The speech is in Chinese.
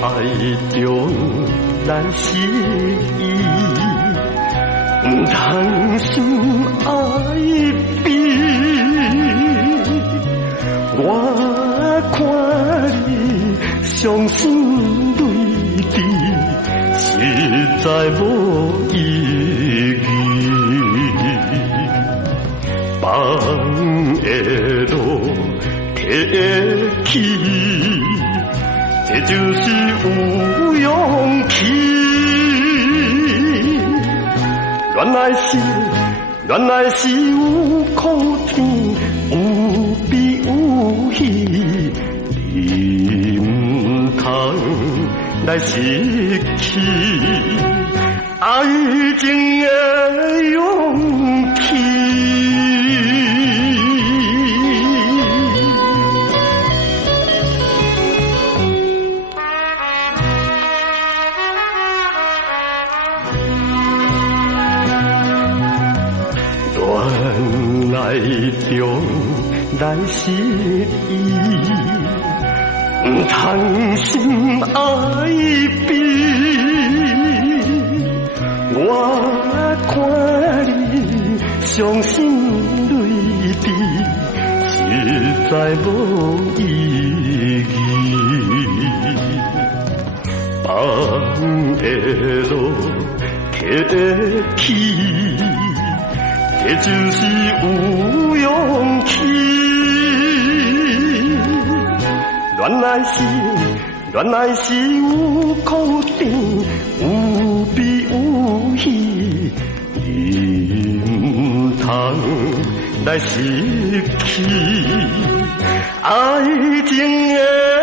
爱中咱失意，唔通心爱悲。我看你伤心泪滴，实在无意义。放的路提起。这就是有勇气，原来是有苦甜，有悲有喜，你唔通来失去爱情的勇气。爱中来失意，唔通心爱悲。我看你伤心泪滴，实在无意义。放的路客起。这就是有勇气，原来是有苦甜，有悲有喜，你唔通来失去爱情的。